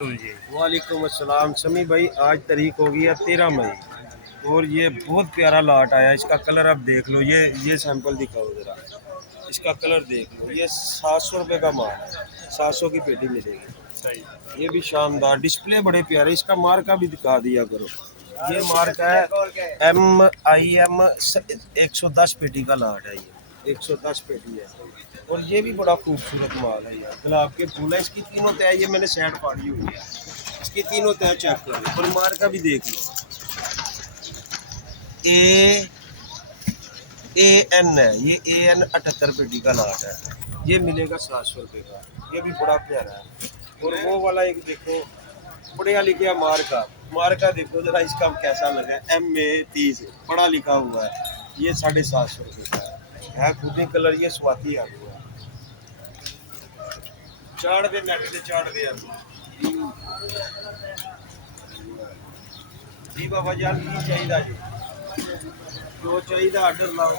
जी। वालेकुम अस्सलाम समी भाई, आज तारीख हो गई है 13 मई और ये बहुत प्यारा लाट आया। इसका कलर आप देख लो, ये सैंपल दिखाओ ज़रा, इसका कलर देख लो। ये 700 रुपये का माल है, 700 की पेटी मिलेगी। सही। ये भी शानदार डिस्प्ले, बड़े प्यारे। इसका मार्का भी दिखा दिया करो। ये मार्का है MIM 110 पेटी का लाट है। ये 110 पेटी है और ये भी बड़ा खूबसूरत माल है यार। गुलाब के फूल है, इसकी तीनों तय, ये मैंने सेट फाड़ी हुई है, इसकी तीनों तय चेक करो और मार्का भी देख लो। ए AN है, ये AN 78 पेटी का लाट है। ये मिलेगा 700 रुपये का। ये भी बड़ा प्यारा है। और वो वाला एक देखो, बढ़िया लिखा मार्का, मार्का देखो जरा इसका कैसा लगा। MA 30 बड़ा लिखा हुआ है। ये 750 रुपये का है। खुद ही कलर ये स्वाति आ गया। चाड़ दे नेट से चाड़ दे जी बाबा जान, की चाहिए जी, जो चाहिए आर्डर लाओ।